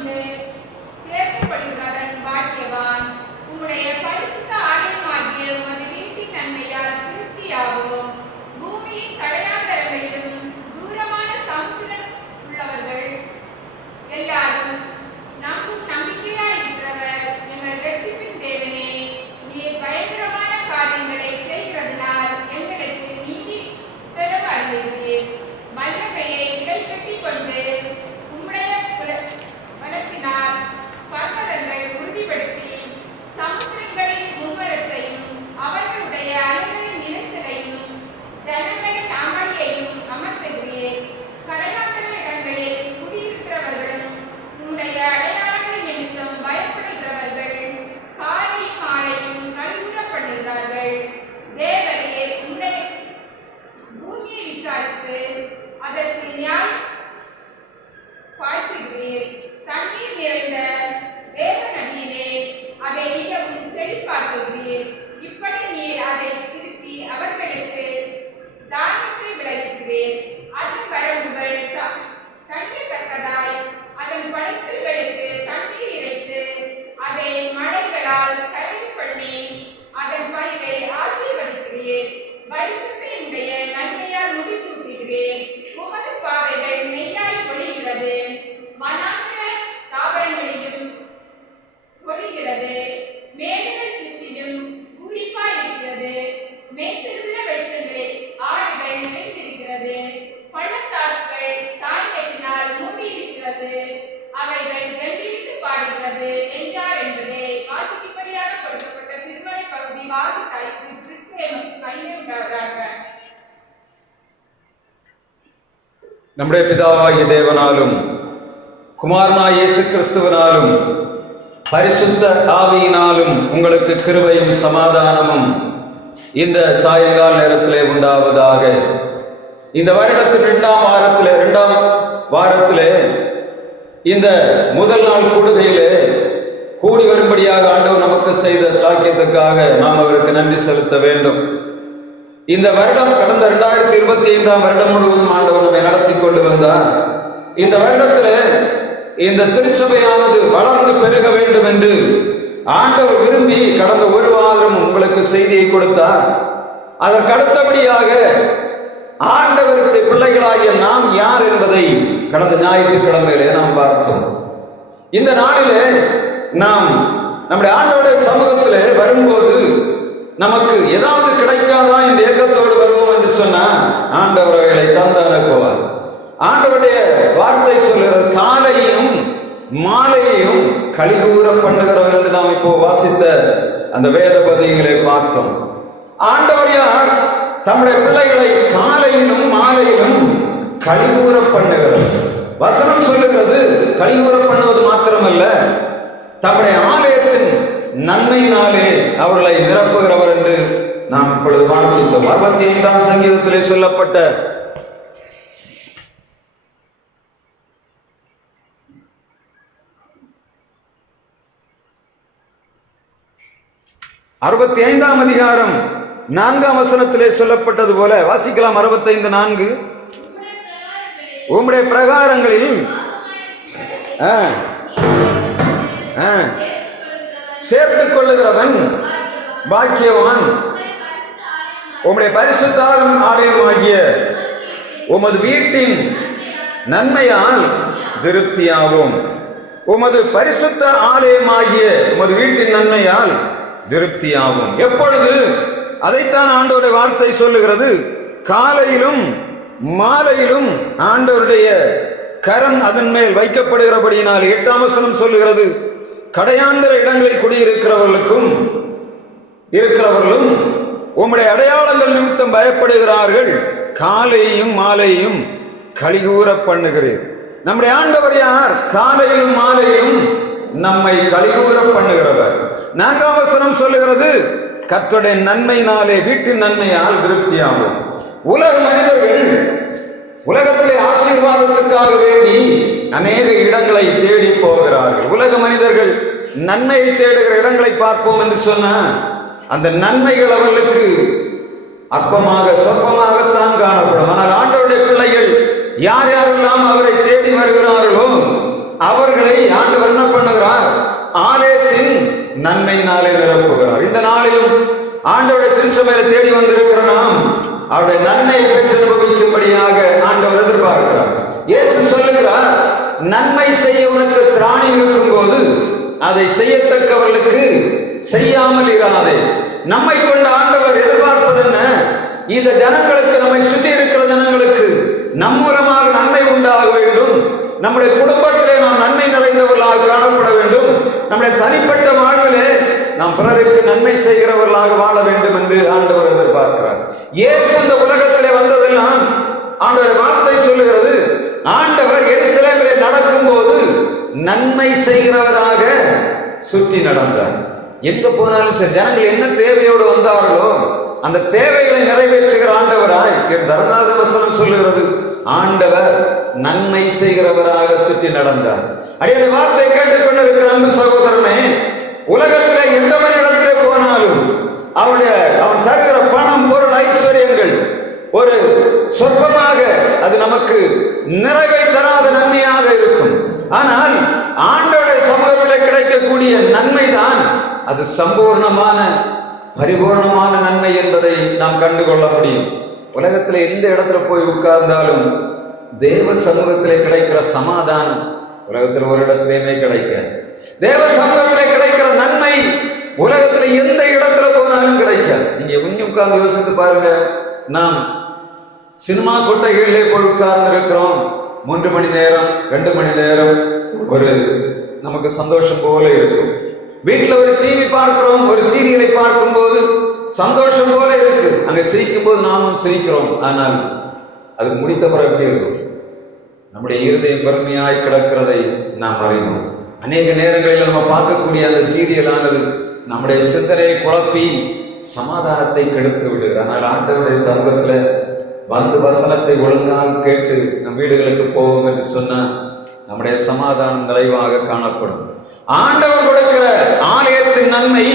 கொண்டு சேர்த்துக் கொள்கிறவன் பாக்கியவான். உம்முடைய பரிசுத்த ஆலயமாகிய உமது வீட்டின் நன்மையால் திருப்தியாகும். பூமியின் கடையாந்தரங்களிலும் தூரமான சமுத்திரம் உள்ளவர்கள் எல்லாரும் நம்பும் நம்பிக்கையாய் இருக்கிறவர் எங்கள் ரட்சிப்பின் தேவனே, நீர் பயங்கரமான காரியங்களை செய்கிறதினால் எங்களுக்கு நீதி பெறவாகிறீர். வல்லமையை இடைக்கட்டி கொண்டு உம்முடைய பலத்தினால் பர்வதங்கள் உறுதிப்படுத்தி சமுத்திரங்களின் மும்வரத்தையும் அவர்களுடைய அலைகளின் இரைச்சலையும் ஜனங்களின் அமளியையும் அமர்த்துகிறீர். கடையாந்தர இடங்களில் குடியிருக்கிறவர்களும் உம்முடைய அடையாளங்கள் நிமித்தம் பயப்படுகிறவர்கள் காலையும் மாலையும் கழிவுறப்படுகிறார்கள். தேவரீர் உம்முடைய பூமியை விசாரித்து அதற்கு நியாயம் பாய்ச்சுகிறீர். தண்ணீர் நிறைந்த தேவ நதியிலே அதை மிகவும் செழிப்பாக்குகிறீர். இப்படி நீர் அதை திருத்தி அவர்களுக்கு தானியத்தை விளைவிக்கிறீர். அதன் வரம்புகள் தண்ணீர்த்தக்கதாய் அதன் படைச்சல்களுக்கு தண்ணீர் இறைத்து அதை மழைகளால் கருதி பண்ணி அதன் பயிரை ஆசீர்வதிக்கிறீர். பரிசுத்தையுடைய நன்மையால் முடிசூட்டுகிறேன். உமது பாதைகள் மெய்யாய் பொழிகிறது. வனாந்திர தாவரங்களிலும் பொழிகிறது. மேடுகள் சுற்றிலும் பூரிப்பாய் இருக்கிறது. மேய்ச்சலுள்ள வெளிச்சங்களில் ஆடுகள் நிறைந்திருக்கிறது. பள்ளத்தாக்குகள் சாயத்தினால் மூடியிருக்கிறது. அவைகள் கெம்பிட்டு பாடுகிறது என்றார் என்பதே வாசிக்கும்படியாக கொடுக்கப்பட்ட திருமறை பகுதி வாசித்தாயிற்று. நம்முடைய பிதாவாகிய தேவனாலும் குமாரனாகிய இயேசு கிறிஸ்துவினாலும் பரிசுத்த ஆவியினாலும் உங்களுக்கு கிருபையும் சமாதானமும் இந்த சாயங்கால நேரத்திலே உண்டாவதாக. இந்த வருடத்தின் இரண்டாம் வாரத்திலே இந்த முதல் நாள் கூடுகையிலே கூடி வரும்படியாக ஆண்டவர் நமக்கு செய்த சாக்கியத்துக்காக நாம் அவருக்கு நன்றி செலுத்த வேண்டும். இந்த வருடம் கடந்த 2025 வருடம் முழுவதும் ஆண்டவர் நம்மை நடத்தி கொண்டு வந்தார். இந்த வருடத்திலே இந்த திருச்சபையானது வளர்ந்து பெருக வேண்டும் என்று ஆண்டவர் விரும்பி கடந்த ஒரு வாரம் உங்களுக்கு செய்தியை கொடுத்தார். அதற்கு அடுத்தபடியாக ஆண்டவருடைய பிள்ளைகளாகிய நாம் யார் என்பதை கடந்த ஞாயிற்றுக்கிழமையிலே நாம் பார்த்தோம். இந்த நாளிலே நாம் நம்முடைய ஆண்டவருடைய சமூகத்திலே வரும்போது நமக்கு ஏதாவது கிடைக்காதா என்ற ஏக்கத்தோடு வருவோம் என்று சொன்னா ஆண்டவர்களை தந்து அனுப்புவார். ஆண்டவருடைய வார்த்தை சொல்லுகிறது, காலையும் மாலையையும் கலிகூற பண்ணுகிறவர் என்று நாம் இப்போ வாசித்த அந்த வேத பகுதிகளை பார்த்தோம். ஆண்டவர் யார்? தம்முடைய பிள்ளைகளை காலையிலும் மாலையிலும் கலிகூற பண்ணுகிறது. வசனம் சொல்லுகிறது, கலிகூற பண்ணுவது மாத்திரமல்ல, தம்முடைய ஆலயத்தின் நன்மையினாலே அவர்களை நிரப்புகிறவர் என்று நாம் இப்பொழுது வாசித்தோம். 65ஆம் சங்கீதத்திலே சொல்லப்பட்ட 65ஆம் அதிகாரம் 4ஆம் வசனத்திலே சொல்லப்பட்டது போல வாசிக்கலாம். 65:4 உம்முடைய பிரகாரங்களில் சேர்த்துக் கொள்ளுகிறவன் பாக்கியவான். உம்முடைய பரிசுத்த ஆலயமாகிய உமது வீட்டின் நன்மையால் திருப்தியாகும். உமது பரிசுத்த ஆலயமாகிய உமது வீட்டின் நன்மையால் திருப்தியாகும். எப்பொழுது? அதைத்தான் ஆண்டவருடைய வார்த்தை சொல்லுகிறது. காலையிலும் மாலையிலும் ஆண்டவருடைய கரம் அதன் மேல் வைக்கப்படுகிறபடியினால் 8ஆம் வசனம் சொல்லுகிறது, கடையாந்தர இடங்களில் குடியிருக்கிறவர்களும் உம்முடைய அடையாளங்கள் நிமித்தம் பயப்படுகிறார்கள். காலையும் மாலையும் கலிகூற பண்ணுகிறேன். நம்முடைய ஆண்டவர் யார்? காலையிலும் மாலையும் நம்மை கலிகூற பண்ணுகிறவர். 4ஆம் வசனம் சொல்லுகிறது, கர்த்தருடைய நன்மையினாலே வீட்டின் நன்மையால் திருப்தியாகும். உலக மனிதர்கள் உலகத்திலே ஆசீர்வாதத்துக்காக வேண்டி அநேக இடங்களை தேடி போகிறார்கள். உலக மனிதர்கள் நன்மையை தேடுகிற இடங்களை பார்ப்போம் என்று சொன்ன அந்த நன்மைகள் அவர்களுக்கு அற்பமாக சொற்பமாகத்தான் காணப்படும். ஆனால் ஆண்டவருடைய பிள்ளைகள் யார் யாரெல்லாம் அவரை தேடி வருகிறார்களோ அவர்களை ஆண்டவர் என்ன பண்ணுகிறார்? ஆலயத்தின் நன்மையினாலே நிரப்புகிறார். இந்த நாளிலும் ஆண்டவருடைய திருச்சபையில தேடி வந்திருக்கிற நாம் அவருடைய நன்மையை பெற்று அனுபவிக்கும்படியாக ஆண்டவர் எதிர்பார்க்கிறார். இயேசு சொல்லுகிறார், நன்மை செய்ய உனக்கு திராணி இருக்கும் போது அதை செய்யத்தக்கவர்களுக்கு செய்யாமல் இராதே. நம்மை கொண்ட ஆண்டவர் எதிர்பார்ப்பது என்ன? இந்த ஜனங்களுக்கு, நம்மை சுற்றி இருக்கிற ஜனங்களுக்கு நம் மூலமாக நன்மை உண்டாக வேண்டும். நம்முடைய குடும்பத்திலே நாம் நன்மை நிறைந்தவர்களாக காணப்பட வேண்டும். நம்முடைய தனிப்பட்ட வாழ்விலே நாம் பிறருக்கு நன்மை செய்கிறவர்களாக வாழ வேண்டும் என்று ஆண்டவர் எதிர்பார்க்கிறார். இயேசு இந்த உலகத்திலே வந்ததெல்லாம் ஆண்டவர் வார்த்தை சொல்லுகிறது, ஆண்டவர் எருசலேமிலே நடக்கும் போது நன்மை செய்கிறவராக சுற்றி நடந்தார். எங்க போனாலும் சரி, ஜனங்கள் என்ன தேவையோடு வந்தார்களோ அந்த தேவைகளை நிறைவேற்றுகிற ஆண்டவராய் தர்மநாத வசனம் சொல்லுகிறது, ஆண்டவர் நன்மை செய்கிறவராக சுற்றி நடந்தார். அடிய வார்த்தை கேட்டுக்கொண்டிருக்கிற அன்பு சகோதரனே, உலகத்திலே எந்த இடத்திலே போனாலும் அவன் தருகிற பணம், பொருள், ஐஸ்வர்யங்கள் ஒரு சொற்பமாக அது நமக்கு நிறைவை தராத நன்மையாக இருக்கும். ஆனால் ஆண்டவருடைய சமூகத்தில் கிடைக்கக்கூடிய நன்மைதான் அது சம்பூர்ணமான பரிபூர்ணமான நன்மை என்பதை நாம் கண்டுகொள்ள முடியும். உலகத்தில் எந்த இடத்துல போய் உட்கார்ந்தாலும் தேவ சமூகத்திலே கிடைக்கிற சமாதானம் உலகத்தில் ஒரு இடத்திலேயுமே கிடைக்காது. தேவ சமூகத்திலே கிடைக்கிற நன்மை உலகத்தில் எந்த இடத்துல போனாலும் கிடைக்காது. நீங்க கொஞ்சம் உட்கார்ந்து யோசித்து பாருங்க. நாம் சினிமா கொட்டைகளிலே போய் உட்கார்ந்து இருக்கிறோம். 3 மணி நேரம் 2 மணி நேரம் ஒரு நமக்கு சந்தோஷம் போல இருக்கும். வீட்டுல ஒரு டிவி பார்க்கிறோம், ஒரு சீரியலை பார்க்கும் போது சந்தோஷம் போல இருக்கு. அங்க சிரிக்கும் போது நாமும் சிரிக்கிறோம். ஆனால் அது முடித்த பிறகு எப்படி இருக்கும்? நம்முடைய இருதயம் பெருமையாய் கிடக்கிறதை நாம் அறிவோம். அநேக நேரங்களில் நம்ம பார்க்கக்கூடிய அந்த சீரியலானது நம்முடைய சிந்தனையை குழப்பி சமாதானத்தை கெடுத்து விடுகிறது. ஆனால் ஆண்டவருடைய சமூகத்துல வந்து வசனத்தை ஒழுங்காக கேட்டு நம் வீடுகளுக்கு போவோம் என்று சொன்னால் நம்முடைய சமாதானம் நிறைவாக காணப்படும். ஆண்டவர் கொடுக்கிற ஆலயத்தின் நன்மை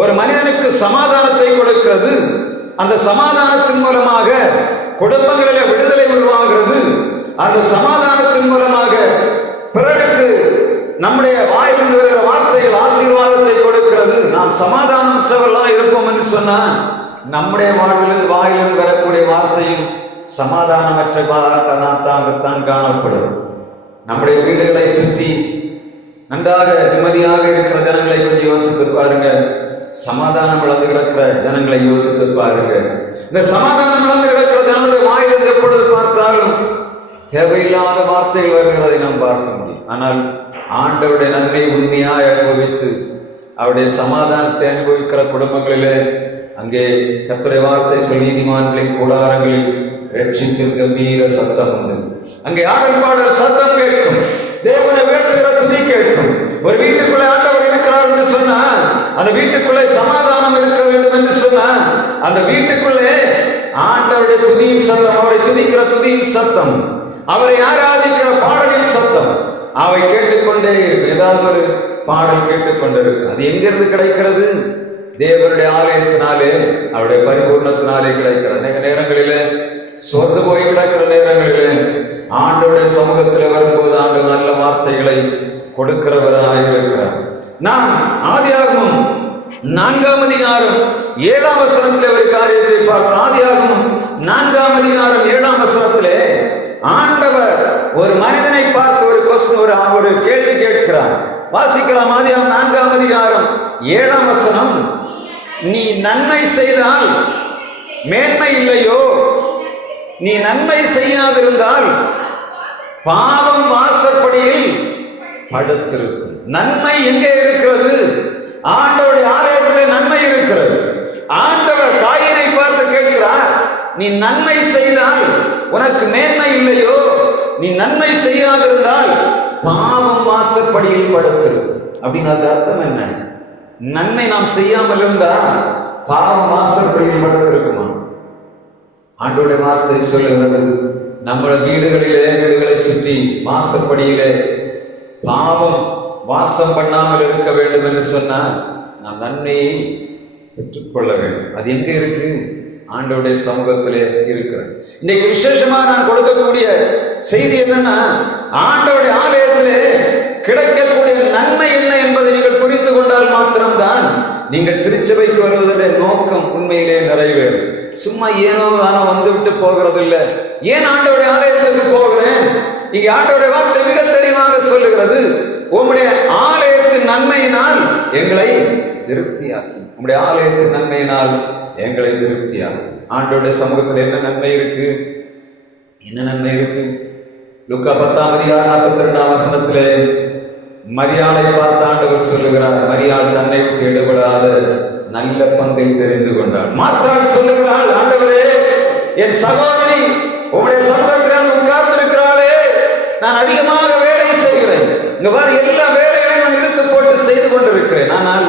ஒரு மனிதனுக்கு சமாதானத்தை கொடுக்கிறது. அந்த சமாதானத்தின் மூலமாக குடும்பங்களிலே விடுதலை உருவாகிறது. அந்த சமாதானத்தின் மூலமாக பிறருக்கு நம்முடைய வாயிலிருந்து வருகிற வார்த்தைகள் ஆசீர்வாதத்தை கொடுக்கிறது. நாம் சமாதானமற்றவர்களாக இருப்போம் என்று சொன்னால் நம்முடைய வாயிலிருந்து வரக்கூடிய வார்த்தையும் சமாதானமற்றதாகத்தான் காணப்படும். நம்முடைய வீடுகளை சுற்றி நன்றாக நிம்மதியாக இருக்கிற ஜனங்களை கொஞ்சம் யோசித்து பாருங்க. சமாதானம் இழந்து கிடக்கிற ஜனங்களை யோசித்து பாருங்க. இந்த சமாதானம் இழந்து கிடக்கிற ஜனங்களுடைய வாயிலிருந்து எப்பொழுது பார்த்தாலும் தேவையில்லாத வார்த்தைகள் வருகிறதை நாம் பார்க்க முடியும். ஆனால் ஆண்டவருடைய நன்மை உண்மையாய் அனுபவித்து அவருடைய சமாதானத்தை அனுபவிக்கிற குடும்பங்களிலே அங்கே கர்த்தருடைய வார்த்தை சொல், நீதிமான்களின் கூடாரங்களில் ரட்சிப்பின் கம்பீர சத்தம் உண்டு. அங்கே ஆடல் பாடல் சத்தம் கேட்கும், தேவனை வேண்டுகிற துதி கேட்கும். ஒரு வீட்டுக்குள்ளே ஆண்டவர் இருக்கிறார் என்று சொன்னா அந்த வீட்டுக்குள்ளே சமாதானம் இருக்க வேண்டும் என்று சொன்னா அந்த வீட்டுக்குள்ளே ஆண்டவருடைய துதியின் சத்தம், அவரை துதிக்கிற துதியின் சத்தம், அவரை ஆராதிக்கிற பாடலின் சத்தம் அவை கேட்டுக்கொண்டே இருக்கும். ஏதாவது ஒரு பாடல் கேட்டுக்கொண்டிருக்கு. அது எங்கிருந்து கிடைக்கிறது? தேவனுடைய ஆலயத்தினாலே, அவருடைய பரிபூர்ணத்தினாலே கிடைக்கிறது. அநேக நேரங்களிலே சொர்ந்து போய் கிடக்கிற நேரங்களிலே ஆண்டவருடைய சமூகத்தில் வரும்போது ஆண்டு நல்ல வார்த்தைகளை கொடுக்கிறவராக இருக்கிறார். நான் ஆதியாகமம் 4ஆம் அதிகாரம் 7ஆம் வசனத்திலே ஒரு காரியத்தை பார்க்கிறோம். ஆதியாகமம் 4ஆம் அதிகாரம் 7ஆம் வசனத்திலே ஆண்டவர் ஒரு மனிதனை பார்த்து ஒரு கேள்வி கேட்கிறார். வாசிக்கலாம். ஆதியாகமம் 4ஆம் அதிகாரம் 7ஆம் வசனம், நீ நன்மை செய்தால் மேன்மை இல்லையோ? நீ நன்மை செய்யாதிருந்தால் பாவம் வாசற்படியில் படுத்திருக்கும். நன்மை எங்கே இருக்கிறது? ஆண்டவருடைய ஆலயத்திலே நன்மை இருக்கிறது. ஆண்டவர் காயினை பார்த்து கேட்கிறார், நீ நன்மை செய்தால் உனக்கு மேன்மை இல்லையோ? நீ நன்மை செய்யாதிருந்தால் பாவம் வாசற்படியில் படுத்திருக்கும். அப்படின்னு அர்த்தம் என்ன? நன்மை நாம் செய்யாமல் இருந்தா பாவம் வாசற்படியில் படுத்திருக்குமா? ஆண்டவருடைய வார்த்தை சொல்லுகிறது, நம்ம வீடுகளை சுற்றி வாசற்படியிலே பாவம் வாசம் பண்ணாமல் இருக்க வேண்டும் என்று சொன்னா நாம் நன்மையை பெற்றுக்கொள்ள வேண்டும். அது எங்க இருக்கு? ஆண்டவருடைய சமூகத்திலே இருக்கிறது. இன்னைக்கு விசேஷமா நான் கொடுக்கக்கூடிய செய்தி என்னன்னா, ஆண்டவருடைய ஆலயத்திலே கிடைக்க நீங்கள் திருச்சபைக்கு வருவதனுடைய நோக்கம் உண்மையிலே நிறைவேறும். சும்மா ஏனோ தானோ வந்துவிட்டு போகிறது இல்லை. ஏன் ஆண்டவருடைய ஆலயத்துக்கு போகிறேன்? இங்கே ஆண்டவருடைய வார்த்தை மிக தெளிவாக சொல்லுகிறது, உம்முடைய ஆலயத்தின் நன்மையினால் எங்களை திருப்தியாக்கும். உம்முடைய ஆலயத்தின் நன்மையினால் எங்களை திருப்தியாக்கும். ஆண்டவருடைய சமூகத்தில் என்ன நன்மை இருக்கு? என்ன நன்மை இருக்கு? லூக்கா 10:42 மரியாளை பார்த்து ஆண்டவர் சொல்லுகிறார், மரியாள் தன்னை விட்டு எடுபடாத நல்ல பங்கை தெரிந்து கொண்டாள். மார்த்தாள் சொல்லுகிறாள், ஆண்டவரே, என் சகோதரி உங்களுடைய சமூகத்தில் உட்கார்ந்து இருக்கிறாளே, நான் அதிகமாக வேலை செய்கிறேன், இங்க பாரு எல்லா வேலைகளையும் நான் இழுத்து போட்டு செய்து கொண்டிருக்கிறேன், ஆனால்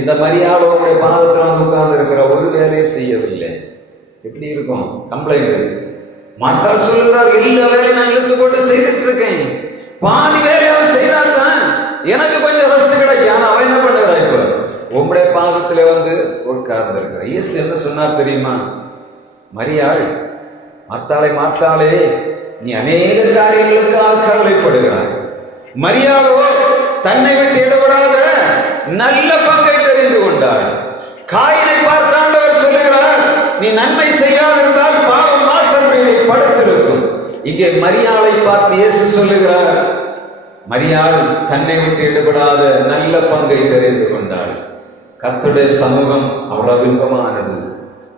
இந்த மரியாதை உங்களுடைய பாதத்தில் உட்கார்ந்து இருக்கிற ஒரு வேலையை செய்யவில்லை. எப்படி இருக்கும்? கம்ப்ளைண்ட். மார்த்தாள் சொல்லுகிறார், எல்லா வேலையும் நான் இழுத்து போட்டு செய்துட்டு இருக்கேன், பாதி வேலையாவது செய்தால்தான் எனக்கு கொஞ்சம் ரெஸ்ட் கிடைக்கும். ஆனா அவன் என்ன பண்ணுகிறான்? இப்ப உங்களுடைய பாதத்துல வந்து உட்கார்ந்து இருக்கிற. இயேசு என்ன சொன்னார் தெரியுமா? மரியாள், மார்த்தாளே, நீ அநேக காரியங்களுக்காக கவலைப்படுகிறாய். மரியாளோ தன்னை விட்டு இடப்படாத நல்ல பங்கை தெரிந்து கொண்டாள். காயினை பார்த்து ஆண்டவர் சொல்லுகிறார், நீ நன்மை செய்யாதிருந்தால் பாவம் வாசற்படியிலே படுத்திருக்கும். இங்கே மரியாளை பார்த்து இயேசு சொல்லுகிறார், மரியாள் தன்னை விட்டு இடப்படாத நல்ல பங்கை தெரிந்து கொண்டாள். கர்த்தருடைய சமூகம் அவ்வளவு இன்பமானது.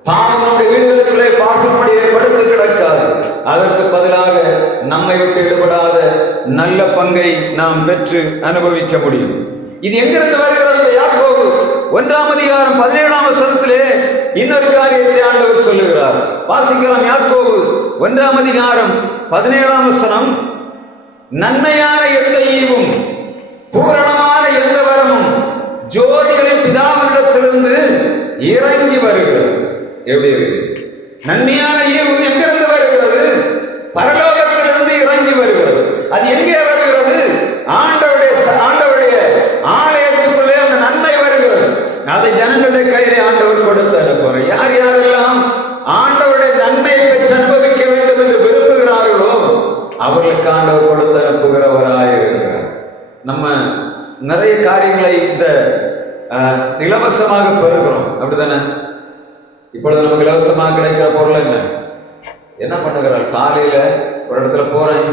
பாவம் நம்முடைய வீடுகளுக்குள்ளே வாசற்படியிலே படுத்து கிடக்காது. அதற்கு பதிலாக நம்மை விட்டு இடப்படாத நல்ல பங்கை நாம் பெற்று அனுபவிக்க முடியும். இது எங்கிருந்து வருகிறது? யாக்கோபு 1:17 இன்னொரு காரியத்தை ஆண்டவர் சொல்லுகிறார். வாசிக்கலாம். யாக்கோபு 1:17 நன்மையான எந்த ஈவும் பூரணமான எந்த வரமும் ஜோதிகளின் பிதாவினிடத்திலிருந்து இறங்கி வருகிறது. எப்படி இருக்கு? நன்மையான ஈவு எங்கிருந்து வருகிறது? பரலோகத்திலிருந்து இறங்கி வருகிறது. அது எங்கே வருகிறது? ஆண்டவருடைய ஆலயத்துக்குள்ளே அந்த நன்மை வருகிறது. அதை ஜனங்களுடைய கையிலே ஆண்டவர் கொடுத்து அனுப்புகிறார். யார் யாரெல்லாம் ஆண்டவருடைய நன்மையை பெற்று அனுபவிக்க வேண்டும் என்று விரும்புகிறார்களோ அவர்களுக்கு ஆண்டவர் கொடுத்து அனுப்புகிறவராக இருக்கிறார். நம்ம நிறைய காரியங்களை இந்த இலவசமாக பெறுகிறோம், அப்படித்தானே? இப்பொழுது நமக்கு இலவசமாக கிடைக்கிற பொருள் என்ன பண்ணுகிறாள்? காலையில ஒரு இடத்துல போறேன்,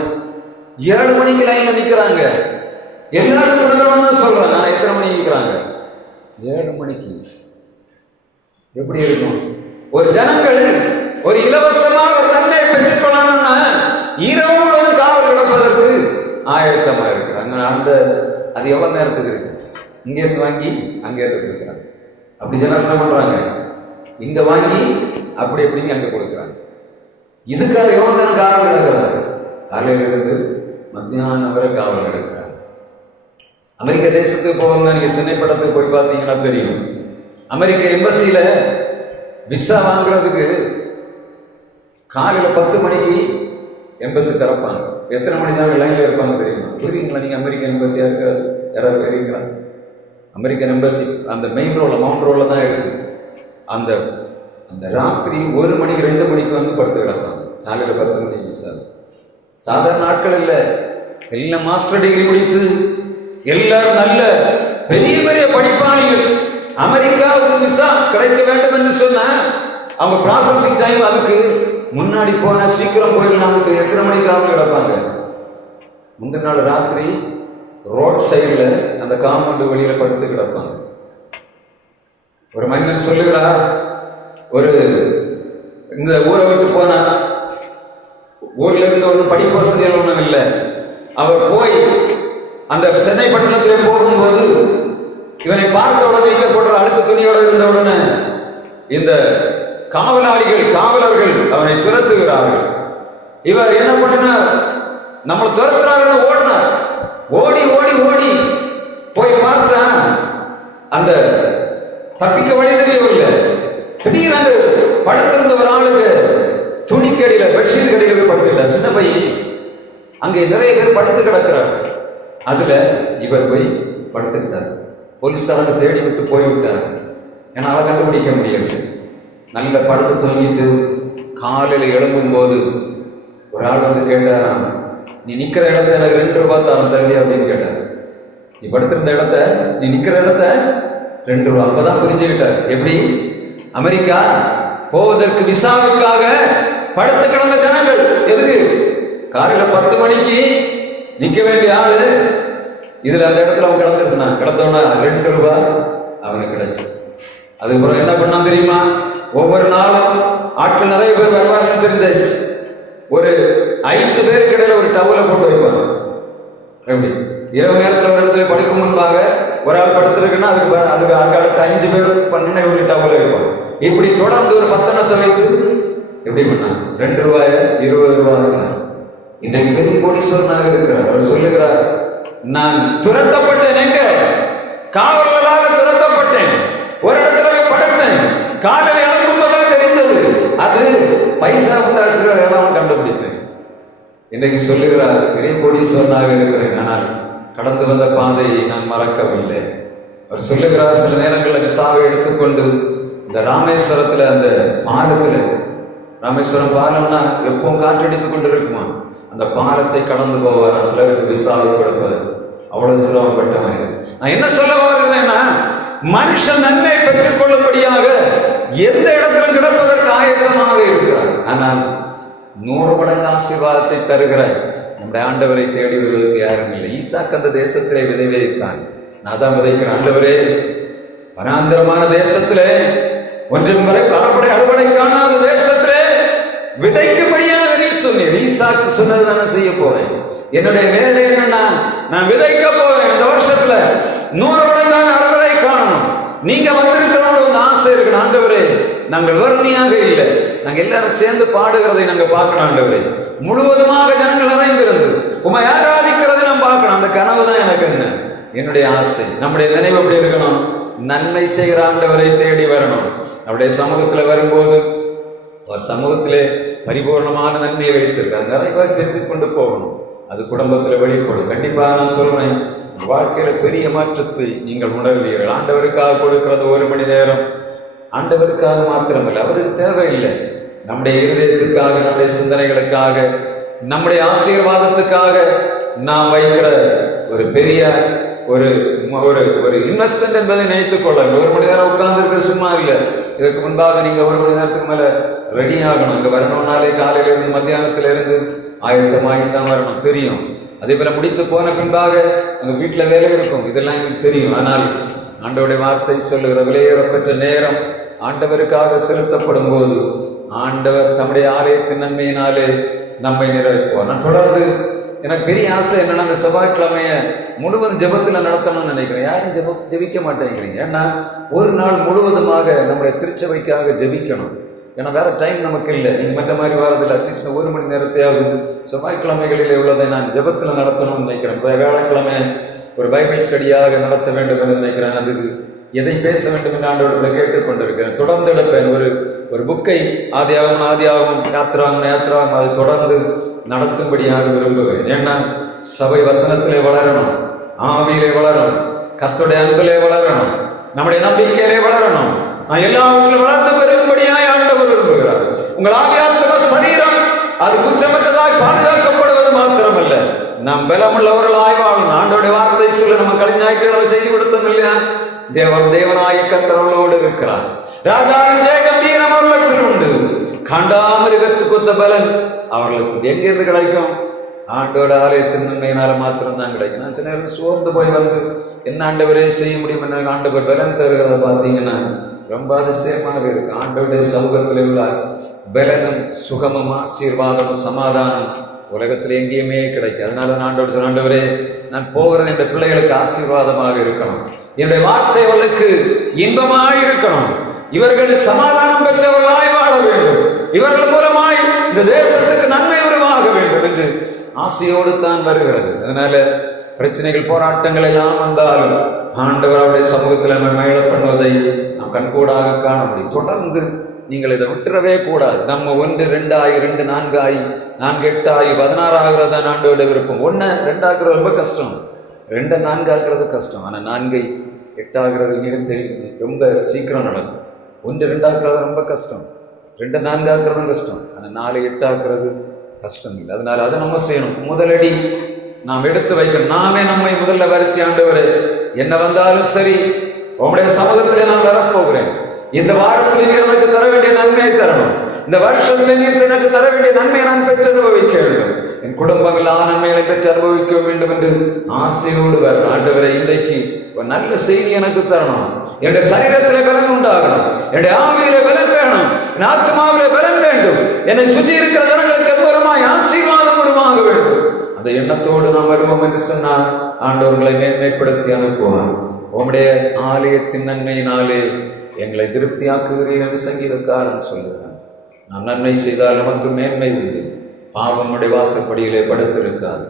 7 மணிக்கு லைன்ல நிக்கிறாங்க, எல்லாரும் கொடுக்கணும் தான் சொல்றாங்க. ஆனா எத்தனை மணிக்கு நிற்கிறாங்க? 7 மணிக்கு. எப்படி இருக்கும்? ஒரு ஜனங்கள் ஒரு இலவசமாக ஒரு நன்மையை பெற்றுக்கொள்ளணும்னா இரவு முழுவதும் காவல் கிடப்பதற்கு ஆயத்தமா இருக்கிறாங்க. அந்த அது எவ்வளவு நேரத்துக்கு இருக்கு? இங்க இருந்து வாங்கி அங்கே இருந்து கொடுக்குறாங்க. அப்படி ஜனம் என்ன பண்றாங்க? இங்க வாங்கி அப்படி எப்படிங்க அங்க கொடுக்குறாங்க. இதுக்காக எவ்வளவு நேரம் காவல் கிடக்கிறாங்க? காலையில இருந்து மத்தியானம் வரை காவல் கிடக்கிறாங்க. அமெரிக்க தேசத்துக்கு போவாங்க. நீங்க சென்னை படத்துக்கு போய் பார்த்தீங்கன்னா தெரியும். அமெரிக்க எம்பசியில விசா வாங்குறதுக்கு காலையில 10 மணிக்கு எம்பசி திறப்பாங்க. எத்தனை மணி தான் லைன்ல இருப்பாங்க தெரியுமா? புரியுங்களா? நீங்க அமெரிக்கன் எம்பசியா இருக்காது, யாராவது போயிருக்கீங்களா? அமெரிக்கன் எம்பசி அந்த மெயின் ரோட்ல, மவுண்ட் ரோட்ல தான் இருக்கு. அந்த அந்த ராத்திரி 1 மணிக்கு 2 மணிக்கு வந்து படுத்து கிடப்பாங்க. காலையில 10 மணிக்கு விசா. சாதாரண நாட்கள் இல்லை, எல்லாம் மாஸ்டர் டிகிரி முடித்து எல்லாரும் நல்ல பெரிய பெரிய படிப்பாளிகள். அமெரிக்காவுக்கு விசா கிடைக்க வேண்டும் என்று சொன்ன அவங்க ப்ராசஸிங் டைம் அதுக்கு முன்னாடி போன சீக்கிரம் போயிடலாம். எத்தனை மணிக்கு அவங்க கிடப்பாங்க? முந்தின நாள் ராத்திரி ரோட் சைடில் அந்த காம்பவுண்டு வெளியில படுத்து கிடப்பாங்க. ஒரு மனிதன் சொல்லுகிறார், ஒரு இந்த ஊரை விட்டு போனா ஊர்ல இருந்து ஒன்றும் படிப்பு வசதிகள் ஒன்றும் இல்லை. அவர் போய் அந்த சென்னை பட்டணத்திலே போகும்போது இவனை பார்த்த உடனே போடுற அடுத்த துணியோட இருந்த உடனே இந்த காவலர்கள் அவனை துரத்துகிறார்கள். இவர் என்ன பண்ணினார்? நம்மளை துரத்துறாருன்னு ஓடினார். ஓடி ஓடி ஓடி போய் பார்த்தா அந்த தப்பிக்க வழி தெரியவில்லை. திடீர்னு படுத்திருந்த ஒரு ஆளுக்கு துணி கடையில, பெட்ஷீட் கடையில போய் படுத்தில்ல, சின்ன பையன் அங்கே நிறைய பேர் படுத்து கிடக்கிறார். அதுல இவர் போய் படுத்துக்கிட்டார். போலீஸ்காரங்க தேடி விட்டு போய்விட்டார். என்னால கண்டுபிடிக்க முடியவில்லை. நல்ல படுத்து தூங்கிட்டு காலையில எழும்பும் போது ஒரு ஆள் வந்து கேட்டாராம், நீ நிக்கிற இடத்த எனக்கு 2 ரூபாய் தான் தள்ளி அப்படின்னு கேட்டார். நீ படுத்திருந்த இடத்த, நீ நிக்கிற இடத்த 2 ரூபா. அப்பதான் புரிஞ்சுக்கிட்டார். எப்படி? அமெரிக்கா போவதற்கு விசாவுக்காக படுத்து கிடந்த ஜனங்கள் எதுக்கு? காலையில 10 மணிக்கு நிக்க வேண்டிய ஆளு இதுல அந்த இடத்துல அவன் கிடந்துருந்தான். கிடந்தோன்னா 2 ரூபா அவனுக்கு கிடைச்சு. அதுக்கப்புறம் என்ன பண்ணான் தெரியுமா? ஒவ்வொரு நாளும் ஆட்கள் நிறைய பேர் வருவார்கள் தெரிந்தாச்சு. ஒரு 5 பேருக்கு இடையில ஒரு டவலை போட்டு வைப்பாங்க. எப்படி? இரவு நேரத்தில் ஒரு இடத்துல படுக்கும் முன்பாக ஒரு ஆள் படுத்திருக்குன்னா அதுக்கு அடுத்த 5 பேர் பண்ண ஒரு டவலை வைப்பாங்க. இப்படி தொடர்ந்து ஒரு 10 எண்ணத்தை வைத்து எப்படி பண்ணாங்க? 2 ரூபாய 20 ரூபாய். இன்றைக்கு பெரிய கோடீஸ்வரனாக இருக்கிறார். அவர் சொல்லுகிறார், நான் துரத்தப்பட்டேன். எங்க? காவலராக துரத்தப்பட்டேன். ஒரு இடத்துல படுத்தேன். காலையில் எழுப்பும்போதுதான் தெரிந்தது அது பைசா உண்டாக்குற இடம் கண்டுபிடித்தேன். இன்றைக்கு சொல்லுகிறார், பெரிய கோடீஸ்வரனாக இருக்கிறேன், ஆனால் கடந்து வந்த பாதையை நான் மறக்கவில்லை. அவர் சொல்லுகிறார், சில நேரங்களில் விசாவை எடுத்துக்கொண்டு இந்த ராமேஸ்வரத்துல அந்த பாலத்துல, ராமேஸ்வரம் பாலம்னா எப்பவும் காற்றடித்துக் கொண்டு இருக்குமா, அந்த பாலத்தை கடந்து போவார். சிலருக்கு விசாவை கொடுப்பது அவ்வளவு சிரமப்பட்ட மனிதன். நான் என்ன சொல்ல வருகிறேன்னா, மனுஷன் நன்மை பெற்றுக் கொள்ளும்படியாக எந்த இடத்திலும் கிடப்பதற்கு ஆயத்தமாக இருக்கிறார். ஆனால் 100 மடங்கு ஆசீர்வாதத்தை தருகிற நம்முடைய ஆண்டவரை தேடி வருவதற்கு யாரும் இல்லை. ஈசாக்கு அந்த தேசத்திலே விதை விதைத்தான். நான் தான் விதைக்கிறேன். ஆண்டவரே, வனாந்திரமான தேசத்திலே, ஒன்றும் வரை பலப்படை அறுவடை காணாத தேசத்திலே விதைக்கும்படியாக நீ சொன்னீர். ஈசாக்கு சொன்னது தானே செய்ய போறேன். என்னுடைய வேலை என்னன்னா, நான் விதைக்க போறேன். இந்த வருஷத்துல 100 மடங்கான அறுவடை காணணும். நீங்க வந்திருக்கிறவங்க வந்து ஆசை இருக்கு. ஆண்டவரே, நாங்கள் வறுமையாக இல்லை, நாங்க எல்லாரும் சேர்ந்து பாடுகிறதை நாங்க பார்க்கணும். ஆண்டவரே, முழுவதுமாக ஜனங்கள் நிறைந்திருந்து உமை ஆராதிக்கிறதை நான் பார்க்கணும். அந்த கனவு தான் எனக்கு என்ன, என்னுடைய ஆசை. நம்முடைய நினைவு எப்படி இருக்கணும்? நன்மை செய்கிற ஆண்டவரை தேடி வரணும். அவருடைய சமூகத்துல வரும்போது அவர் சமூகத்திலே பரிபூர்ணமான நன்மையை வைத்திருக்கார். நிறைய பேர் பெற்றுக்கொண்டு போகணும். அது குடும்பத்தில் வெளிப்படும். கண்டிப்பாக நான் சொல்றேன், வாழ்க்கையில பெரிய மாற்றத்தை நீங்கள் உணர்வீர்கள். ஆண்டவருக்காக கொடுக்கிறது 1 மணி நேரம் ஆண்டவருக்காக மாத்திரமல்ல, அவருக்கு தேவையில்லை. நம்முடைய இருதயத்துக்காக, நம்முடைய சிந்தனைகளுக்காக, நம்முடைய ஆசீர்வாதத்துக்காக நாம் வைக்கிற ஒரு பெரிய ஒரு ஒரு இன்வெஸ்ட்மெண்ட் என்பதை நினைத்துக் கொள்ளுங்கள். 1 மணி நேரம் உட்கார்ந்து இருக்க சும்மா இல்லை. இதற்கு முன்பாக நீங்க 1 மணி நேரத்துக்கு மேல ரெடி ஆகணும். இங்க வரணும்னாலே காலையில இருந்து மத்தியானத்துல இருந்து ஆயத்தமாகித்தான் வரணும், தெரியும். அதே போல முடித்து போன பின்பாக அங்க வீட்டுல வேலை இருக்கும், இதெல்லாம் எனக்கு தெரியும். ஆனால் ஆண்டவருடைய வார்த்தை சொல்லுகிற விலையேறப்பெற்ற நேரம் ஆண்டவருக்காக செலுத்தப்படும் போது ஆண்டவர் தம்முடைய ஆலயத்தின் நன்மையினாலே நம்மை நிறைவேற்றுவார். நான் தொடர்ந்து எனக்கு பெரிய ஆசை என்னன்னா, அந்த செவ்வாய்க்கிழமைய முழுவதும் ஜெபத்துல நடத்தணும்னு நினைக்கிறேன். யாரும் ஜெபிக்க மாட்டேங்கிறீங்க. ஏன்னா ஒரு நாள் முழுவதுமாக நம்முடைய திருச்சபைக்காக ஜெபிக்கணும். ஏன்னா வேற டைம் நமக்கு இல்லை. நீங்க மற்ற மாதிரி வாரத்தில் அட்லீஸ்ட் 1 மணி நேரத்தையாவது செவ்வாய்க்கிழமைகளில் உள்ளதை நான் ஜெபத்துல நடத்தணும்னு நினைக்கிறேன். வியாழக்கிழமை ஒரு பைபிள் ஸ்டடியாக நடத்த வேண்டும் என்று நினைக்கிறேன். அதுக்கு எதை பேச வேண்டும் என்று ஆண்டவர்களை கேட்டுக்கொண்டிருக்கிறேன். தொடர்ந்து எடுப்பேன். ஒரு புக்கை ஆதியாகமம் யாத்திராகம் அதை தொடர்ந்து நடத்தும்படியாக விரும்புகிறேன். ஏன்னா சபை வசனத்திலே வளரணும், ஆவியிலே வளரணும், கர்த்தருடைய அன்பிலே வளரணும், நம்முடைய நம்பிக்கையிலே வளரணும். நான் எல்லாவற்றிலும் வளர்ந்து பெருகும்படியாய் ஆண்டவர் விரும்புகிறார். உங்கள் ஆவியாத்ம சரீரம் அது குற்றமற்றதாய் பாதுகாக்கப்படுவது மாத்திரமல்ல, நாம் பலமுள்ளவர்களாய் வாழணும். ஆண்டவருடைய வார்த்தை சொல்ல நம்ம ஞாயிற்றுக்கிழமை செய்தி கொடுத்தோம் இல்லையா? தேவனாய கர்த்தரோடு இருக்கிறார். ராஜாவின் ஜெய கம்பீரம் அவர்களுக்கு உண்டு. காண்டாமிருகத்துக்கு ஒத்த பலன் அவர்களுக்கு எங்கிருந்து கிடைக்கும்? ஆண்டோட ஆலயத்தின் நன்மையினால மாத்திரம் தான் கிடைக்கும். நான் சில நேரம் சோர்ந்து போய் வந்து என்ன ஆண்டவரே செய்ய முடியும் என்ன ஆண்டவர் பலன் தருகிறத பார்த்தீங்கன்னா ரொம்ப அதிசயமாக இருக்கு. ஆண்டவருடைய சமூகத்தில் உள்ள பலனும் சுகமும் ஆசீர்வாதமும் சமாதானம் உலகத்தில் எங்கேயுமே கிடைக்கும். அதனால நான் ஆண்டவர் சொன்ன, ஆண்டவரே நான் போகிறது என் பிள்ளைகளுக்கு ஆசீர்வாதமாக இருக்கணும், என்னுடைய வார்த்தை அவர்களுக்கு இன்பமாய் இருக்கணும், இவர்கள் சமாதானம் பெற்றவர்களாய் வாழ வேண்டும், இவர்கள் மூலமாய் இந்த தேசத்துக்கு நன்மை உருவாக வேண்டும் என்று ஆசையோடு தான் வருகிறது. அதனால பிரச்சனைகள் போராட்டங்கள் எல்லாம் வந்தாலும் ஆண்டவர் அவருடைய சமூகத்தில் நம்ம மகிழ பண்ணுவதை நாம் கண்கூடாக காண முடியும். தொடர்ந்து நீங்கள் இதை விட்டுறவே கூடாது. நம்ம 1 2 ஆகி 2 4 ஆகி 4 8 ஆகி 16 ஆகிறது தான் ஆண்டோட விருப்பம். 1 2 ஆக்குறது ரொம்ப கஷ்டம், 2 4 ஆக்குறது கஷ்டம். ஆனால் 4 8 ஆகிறது மிக ரொம்ப சீக்கிரம் நடக்கும். 1 2 ஆக்குறது ரொம்ப கஷ்டம், 2 4 ஆக்குறதும் கஷ்டம். ஆனால் 4 8 ஆக்குறது கஷ்டம் இல்லை. அதனால அதை நம்ம செய்யணும். முதலடி நாம் எடுத்து வைக்கணும். நாமே நம்மை முதல்ல வருத்தி, ஆண்டவரே என்ன வந்தாலும் சரி உங்களுடைய சமூகத்திலே நான் வரப்போகிறேன். இந்த வாரத்தில் நீர் எனக்கு தர வேண்டிய நன்மையை தரணும். இந்த வருஷத்தில் நீர் எனக்கு தர வேண்டிய நன்மையை நான் பெற்று அனுபவிக்க வேண்டும். என் குடும்பம் எல்லா நன்மைகளை பெற்று அனுபவிக்க வேண்டும் என்று ஆசையோடு வர ஆண்டவரை இன்றைக்கு ஒரு நல்ல செய்தி எனக்கு தரணும். என்னுடைய சரீரத்திலே பலன் உண்டாகணும், என்னுடைய ஆவியிலே பலன் வேணும், என் ஆத்மாவிலே பலன் வேண்டும், என்னை சுற்றி இருக்கிற ஜனங்களுக்கு எவ்வளமாய் ஆசீர்வாதம் உருவாக வேண்டும். அந்த எண்ணத்தோடு நாம் வருவோம் என்று சொன்னால் ஆண்டவர்களை மேன்மைப்படுத்தி அனுப்புவார். உம்முடைய ஆலயத்தின் நன்மையினாலே எங்களை திருப்தியாக்குகிறீர் என்று சங்கீதக்காரன் சொல்கிறான். நாம் நன்மை செய்தால் நமக்கு மேன்மை உண்டு. பாவம் நம்முடைய வாசற்படியிலே படுத்திருக்காது.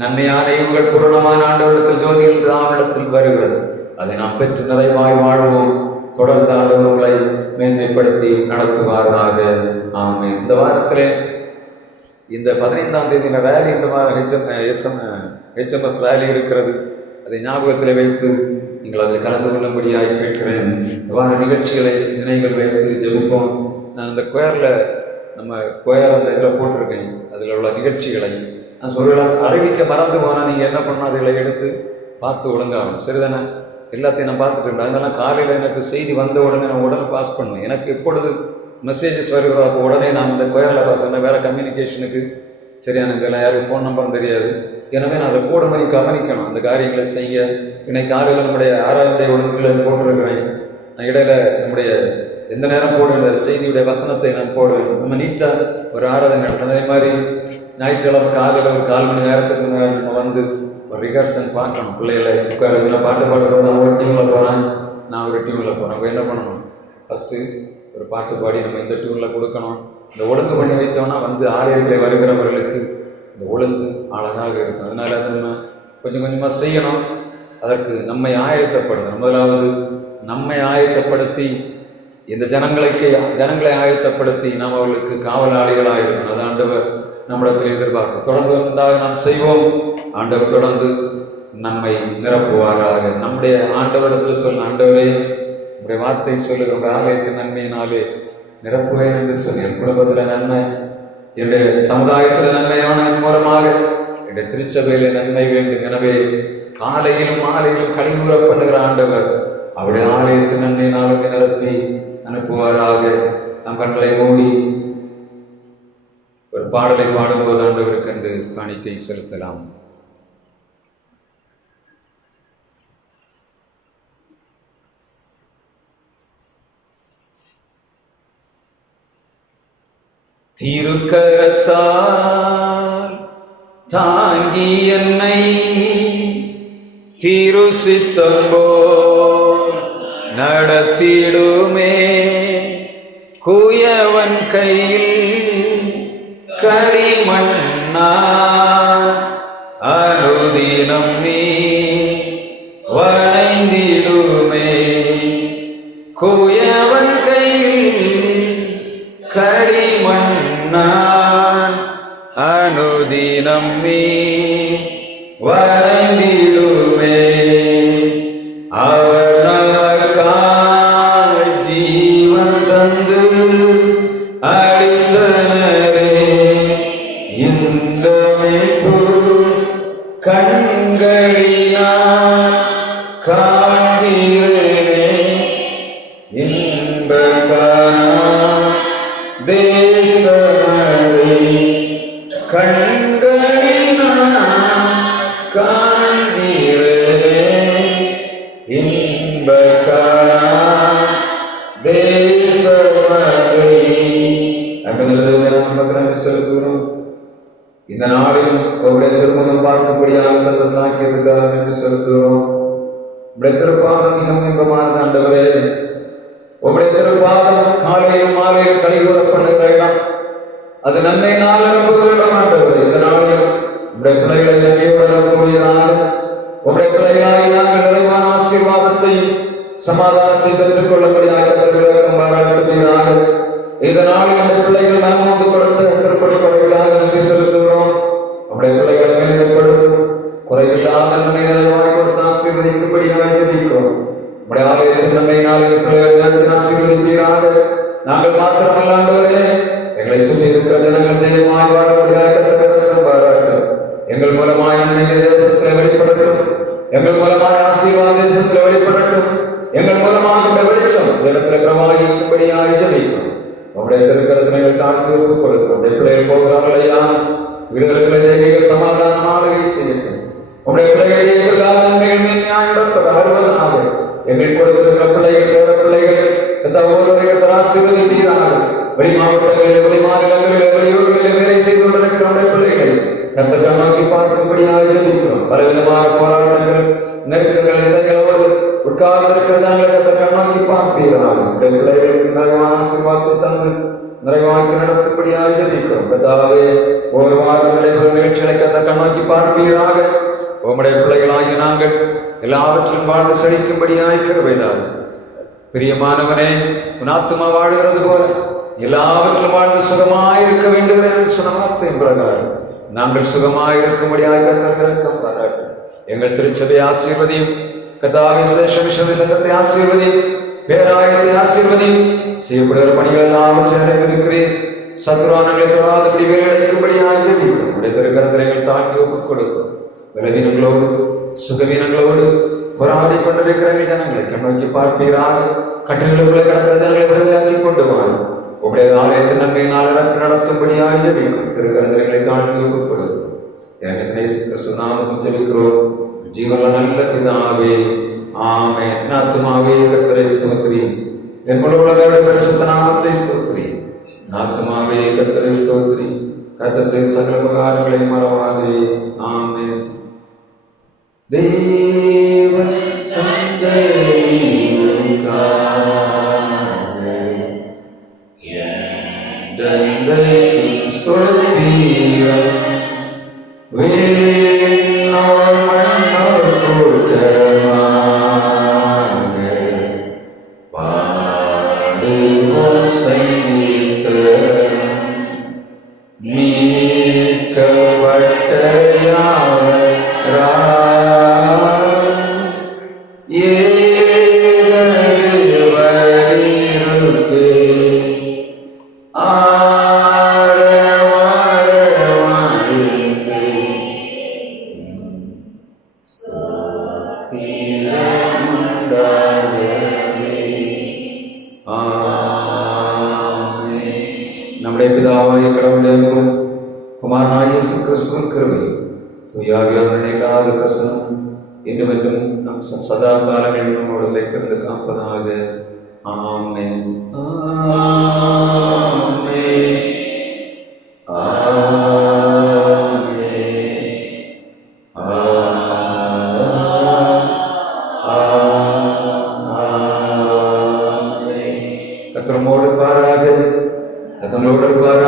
நன்மையான ஈவுகள் பூரணமான ஆண்டவரிடத்தில் ஜோதிகள் தானிடத்தில் வருகிறது. அதை நாம் பெற்று நிறைவாய் வாழ்வோம். தொடர்ந்து ஆண்டவர்களை மேன்மைப்படுத்தி நடத்துவாராக. ஆமென். இந்த வாரத்திலே இந்த 15ஆம் தேதி ரேலி, இந்த வாரம் HMS ரேலி இருக்கிறது. அதை ஞாபகத்தில் வைத்து நீங்கள் அதில் கலந்து கொள்ளும்படியாக கேட்கிறேன். இந்த வார நிகழ்ச்சிகளை நினைவுகள் வைத்து ஜெபிப்போம். நான் அந்த நம்ம கொயர் அந்த இதில் போட்டிருக்கேன். அதில் உள்ள நிகழ்ச்சிகளை நான் சொல்ல அறிவிக்க மறந்து போனால் நீங்கள் என்ன பண்ணணும், அதில் எடுத்து பார்த்து ஒழுங்காகணும். சரிதானே? எல்லாத்தையும் நான் பார்த்துட்டு இருந்தேன். அதனால காலையில் எனக்கு செய்தி வந்த உடனே நான் உடனே பாஸ் பண்ணுவேன். எனக்கு எப்பொழுது மெசேஜஸ் வருகிறோம் அப்போ உடனே நான் இந்த கொயரில் பாஸ் பண்ணேன். வேறு கம்யூனிகேஷனுக்கு சரியான இதெல்லாம் யாருக்கு ஃபோன் நம்பரும் தெரியாது. எனவே நான் அதை கூட மாதிரி கவனிக்கணும், அந்த காரியங்களை செய்ய. இன்னைக்கு காலையில் நம்முடைய ஆராதனை ஒழுங்குகளை போட்டிருக்கிறேன். நான் இடையில நம்முடைய எந்த நேரம் போடுற செய்தியுடைய வசனத்தை நான் போடுவேன். நம்ம நீட்டாக ஒரு ஆராதனை நடத்தணும். அதே மாதிரி ஞாயிற்றுக்கிழமை காலையில் ஒரு 4 மணி நேரத்துக்கு முன்னாடி நம்ம வந்து ஒரு ரிகர்சன் பார்க்கணும். பிள்ளைகளை உட்கார பாட்டு பாடுறது, அவன் ஒரு டியூனில் போகிறான், நான் ஒரு டியூனில் போகிறேன். அப்போ என்ன பண்ணணும், ஃபஸ்ட்டு ஒரு பாட்டு பாடி நம்ம இந்த டியூனில் கொடுக்கணும். இந்த ஒழுங்கு பண்ணி வைத்தோம்னா வந்து ஆலயத்தில் வருகிறவர்களுக்கு இந்த ஒழுங்கு அழகாக இருக்கும். அதனால் அதை நம்ம கொஞ்சம் கொஞ்சமாக செய்யணும். அதற்கு நம்மை ஆயத்தப்படுத்தணும். முதலாவது நம்மை ஆயத்தப்படுத்தி இந்த ஜனங்களை ஆயத்தப்படுத்தி நாம் அவர்களுக்கு காவலாளிகளாக இருக்கணும். அது ஆண்டவர் நம்மிடத்தில் எதிர்பார்க்க. தொடர்ந்து உண்டாக நாம் செய்வோம். ஆண்டவர் தொடர்ந்து நம்மை நிரப்புவாராக. நம்முடைய ஆண்டவரிடத்தில் சொல்ல, ஆண்டவரே நம்முடைய வார்த்தை சொல்லுகிற உங்கள் ஆலயத்தின் நன்மையினாலே நிரப்புவேன் என்று சொல்லி, என் குடும்பத்தில் நன்மை, என்னுடைய சமுதாயத்தில் நன்மையான மூலமாக என்னுடைய திருச்சபையிலே நன்மை வேண்டும். எனவே காலையிலும் மாலையிலும் கழிவுற பண்ணுகிற ஆண்டவர் அவருடைய ஆலயத்தின் நன்மையினாலும் நிரப்பி அனுப்புவாராக. நம் கண்களை மூடி ஒரு பாடலை பாடும்போது ஆண்டவருக்கு என்று காணிக்கை செலுத்தலாம். திருக்கரத்தால் தாங்கி என்னை திருசித்தம்போ நடத்திடுமே, குயவன் கையில் களிமண்ணா அனுதினம் நீ வரைந்திடுமே, குயவன் கையில் களிமண்ணா அனுதினம் நீ வரைந்திடுமே. அவர் நமக்காய் ஜீவன் தந்து அளித்தனரே, இந்த மீட்பு கண்களினால் காண்கிறேனே, இன்பகான தேசமதை கண்களினால் காண்கிறேனே, இன்பகான தேசமதை. செலுத்துகிறோம். இந்த நாளில் உங்களுடைய திருமணம் பார்க்கும்படியாக தந்த சாக்கியத்துக்காக என்று செலுத்துகிறோம். உங்களுடைய திருப்பாதம் மிகவும் இன்பமானது ஆண்டவரே. உங்களுடைய திருப்பாதம் காலையிலும் மாலையிலும் கழிவுற பண்ணுகிற இடம், அது நன்மையினால் நிரப்புகிற இடம் ஆண்டவரே. இந்த நாளிலும் உங்களுடைய பிள்ளைகளை நன்மையோடு நிரப்புவீராக. உங்களுடைய பிள்ளைகளாகி நாங்கள் நிறைவான ஆசீர்வாதத்தையும் சமாதானத்தை பெற்றுக் கொள்ளும்படியாக பாராட்டுவீராக. இதனால் நம்முடைய பிள்ளைகள் நாமோடு கொடுத்த திருப்பணி கொடைகளாக நன்றி செலுத்துகிறோம். நம்முடைய பிள்ளைகளை மேம்படுத்தும் குறையில்லாத நன்மைகளை வாய் கொடுத்து ஆசீர்வதிக்கும்படியாக இருக்கிறோம். நம்முடைய ஆலயத்தின் நன்மையினால் பிள்ளைகளை ஆசீர்வதிப்பீராக. நாங்கள் மாத்திரமல்ல ஆண்டவரே, எங்களை சுற்றி இருக்கிற ஜனங்கள் தெய்வமாய் வாழக்கூடியாக பாராட்டும். எங்கள் மூலமாய் நன்மை தேசத்தில் வெளிப்படட்டும். எங்கள் மூலமாய் ஆசீர்வாத தேசத்தில் வெளிப்படட்டும். எங்கள் உம்முடைய பிள்ளைகளை எதிர்காலங்கள் மென்மையாயுடப்படாருவதாக எங்கள் கொடுத்திருக்கிற பிள்ளைகள் பேர பிள்ளைகள் ஒவ்வொருவரையும் ஆசீர்வதிப்பீராக. வெளி மாவட்டங்களில் வெளி மாநிலங்களில் வெளியூர்களில் வேலை செய்து கொண்டிருக்கிற பிள்ளைகளை கர்த்தர் நோக்கி பார்க்கும்படியாக ஜெபிக்கிறோம். பலவிதமான போராட்டங்கள் நெருக்கங்கள் இதங்களோடு உட்கார்ந்திருக்கிறதாங்க கர்த்தர் நோக்கி பார்ப்பீராக. பிள்ளைகளுக்கு நிறைவான ஆசீர்வாதத்தை தந்து நிறைவாக்கி நடத்தும்படியாக ஜெபிக்கிறோம். கர்த்தாவே ஒரு வாரம் நடைபெறும் நிகழ்ச்சிகளை கர்த்தர் நோக்கி பார்ப்பீராக. உம்முடைய பிள்ளைகளாகிய நாங்கள் எல்லாவற்றிலும் வாழ்ந்து செழிக்கும்படியாக கிருபைதார். பிரியமானவனே, உன் ஆத்துமா வாழ்கிறது போல எல்லாவற்றிலும் வாழ்ந்து சுகமாயிருக்க வேண்டுகிற சொன்ன வார்த்தையின் பிரகாரம் நாங்கள் சுகமாயிருக்கும்படியாக கர்த்தர் இரக்கம் பாராட்டும். எங்கள் திருச்சபை ஆசீர்வதியும். கர்த்தாவே சிலேஷ சங்கத்தை ஆசீர்வதியும். பேராயத்தை ஆசீர்வதியும். செய்யப்படுகிற பணிகள் எல்லாவற்றையும் அறிந்திருக்கிறேன். சத்துரானங்களை தொடாதபடி வேலைக்கும்படியாக ஜெபிக்கிறோம். உடைய திருக்கரங்களை தாக்கி ஒப்புக் கொடுக்கிறோம். பலவீனங்களோடு சுகவீனங்களோடு போராடி கொண்டிருக்கிற ஜனங்களை கண்ணோக்கி பார்ப்பீராக. கட்டிலுக்குள்ளே கிடக்கிற ஜனங்களை விடுதலையாக்கி கொண்டு வாங்க. உங்களுடைய ஆலயத்தின் நன்மையினால் நடத்தும்படியாக ஜெபிக்கிறோம். திருக்கரங்களை தாழ்த்தி ஒப்புக் கொடுக்கிறோம். எனக்கு நேசிக்க நாமத்தில் ஜெபிக்கிறோம். ஜீவன நல்ல பிதாவே, ஆமென். என் ஆத்துமாவே கர்த்தரை ஸ்தோத்திரி. என் முழு உலகோட பரிசுத்த நாமத்தை ஸ்தோத்திரி. என் ஆத்துமாவே கர்த்தரை ஸ்தோத்திரி. கர்த்தர் செய்த சகல உபகாரங்களை மறவாதே. ஆமென். தேவன் நம்முடைய பிதாவாகிய கடவுளுடைய குமாரனாகிய இயேசு கிறிஸ்துவின் கிருபையும் தூயாவியானவரின் இல்லாத பிரசனம் இன்னும் என்றும் நம் சதா காலங்களில் நம்மோடு வைத்திருந்து காப்பதாக. ஆமென். கர்த்தரோடு இருப்பாராக. கர்த்தரோடு இருப்பாராக.